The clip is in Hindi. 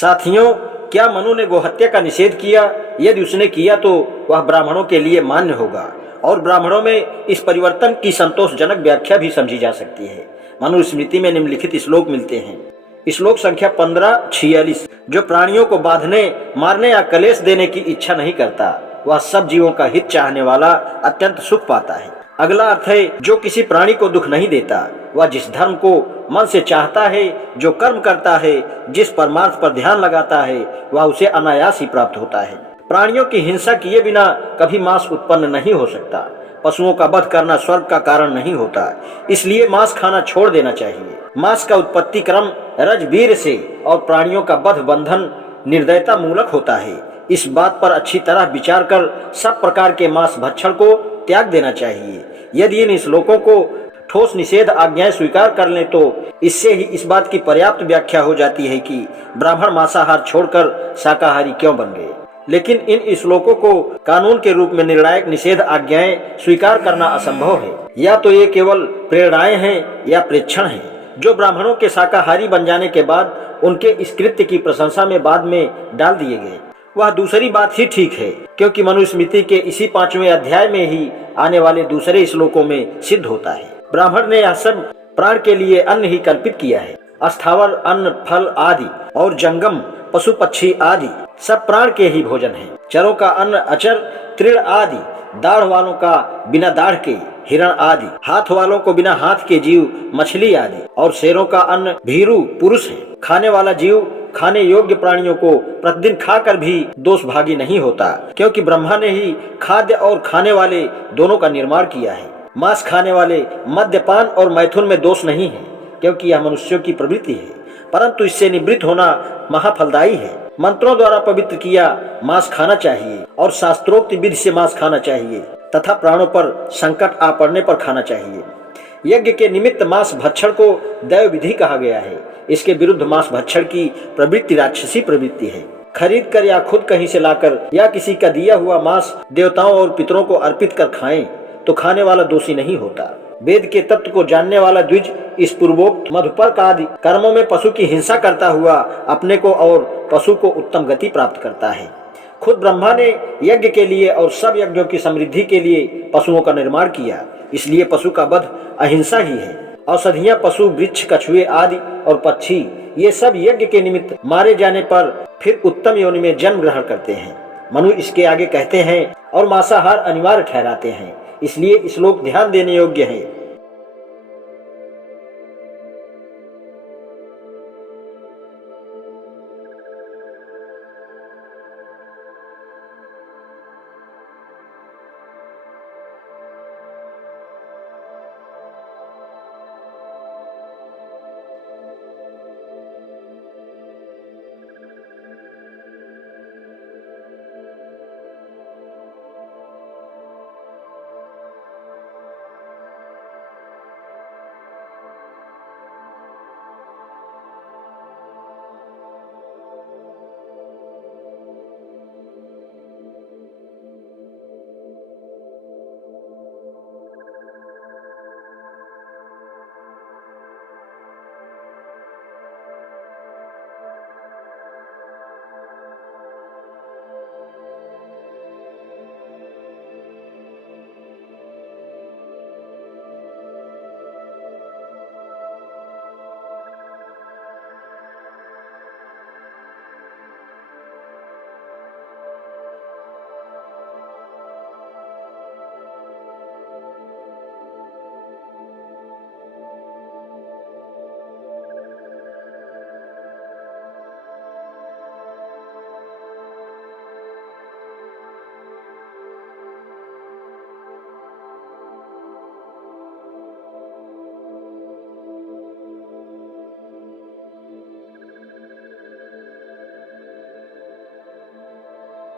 साथियों, क्या मनु ने गोहत्या का निषेध किया? यदि उसने किया तो वह ब्राह्मणों के लिए मान्य होगा और ब्राह्मणों में इस परिवर्तन की संतोषजनक व्याख्या भी समझी जा सकती है। मनुस्मृति में निम्नलिखित श्लोक मिलते हैं। श्लोक संख्या 1546, जो प्राणियों को बांधने, मारने या कलेश देने की इच्छा नहीं करता, वह सब जीवों का हित चाहने वाला अत्यंत सुख पाता है। अगला अर्थ है, जो किसी प्राणी को दुख नहीं देता, वह जिस धर्म को मन से चाहता है, जो कर्म करता है, जिस परमार्थ पर ध्यान लगाता है, वह उसे अनायास ही प्राप्त होता है। प्राणियों की हिंसा किए बिना कभी मांस उत्पन्न नहीं हो सकता। पशुओं का वध करना स्वर्ग का कारण नहीं होता, इसलिए मांस खाना छोड़ देना चाहिए। मांस का उत्पत्ति क्रम रजवीर से और प्राणियों का वध बंधन निर्दयता मूलक होता है। इस बात पर अच्छी तरह विचार कर सब प्रकार के मांस भक्षण को त्याग देना चाहिए। यदि इन श्लोकों को ठोस निषेध आज्ञाएं स्वीकार कर लें तो इससे ही इस बात की पर्याप्त व्याख्या हो जाती है कि ब्राह्मण मांसाहार छोड़कर शाकाहारी क्यों बन गए। लेकिन इन श्लोकों को कानून के रूप में निर्णायक निषेध आज्ञाएं स्वीकार करना असंभव है। या तो ये केवल प्रेरणाएं हैं या प्रेक्षण हैं, जो ब्राह्मणों के शाकाहारी बन जाने के बाद उनके इस कृत्य की प्रशंसा में बाद में डाल दिए गए। वह दूसरी बात ही ठीक है, क्योंकि मनुस्मृति के इसी 5वें अध्याय में ही आने वाले दूसरे श्लोकों में सिद्ध होता है। ब्राह्मण ने यह सब प्राण के लिए अन्न ही कल्पित किया है। अस्थावर अन्न, फल आदि और जंगम पशु पक्षी आदि सब प्राण के ही भोजन हैं। चरों का अन्न अचर, तृण आदि, दाढ़ वालों का बिना दाढ़ के हिरण आदि, हाथ वालों को बिना हाथ के जीव मछली आदि, और शेरों का अन्न भीरू पुरुष है। खाने वाला जीव खाने योग्य प्राणियों को प्रतिदिन खाकर भी दोष भागी नहीं होता, क्योंकि ब्रह्मा ने ही खाद्य और खाने वाले दोनों का निर्माण किया है। मांस खाने वाले मद्यपान और मैथुन में दोष नहीं है, क्योंकि यह मनुष्यों की प्रवृत्ति है, परंतु इससे निवृत्त होना महाफलदायी है। मंत्रों द्वारा पवित्र किया मांस खाना चाहिए और शास्त्रोक्त विधि से मांस खाना चाहिए तथा प्राणों पर संकट आ पड़ने पर खाना चाहिए। यज्ञ के निमित्त मांस भक्षण को दैव विधि कहा गया है। इसके विरुद्ध मांस भक्षण की प्रवृत्ति राक्षसी प्रवृत्ति है। खरीद कर या खुद कहीं से लाकर या किसी का दिया हुआ मांस देवताओं और पितरों को अर्पित कर खाएं तो खाने वाला दोषी नहीं होता। वेद के तत्व को जानने वाला द्विज इस पूर्वोक्त मधुपर्क आदि कर्मों में पशु की हिंसा करता हुआ अपने को और पशु को उत्तम गति प्राप्त करता है। खुद ब्रह्मा ने यज्ञ के लिए और सब यज्ञों की समृद्धि के लिए पशुओं का निर्माण किया, इसलिए पशु का वध अहिंसा ही है। औषधियां, पशु, वृक्ष, कछुए आदि और पक्षी, ये सब यज्ञ के निमित्त मारे जाने पर फिर उत्तम योनि में जन्म ग्रहण करते हैं। मनु इसके आगे कहते हैं और मांसाहार अनिवार्य ठहराते हैं, इसलिए श्लोक ध्यान देने योग्य है।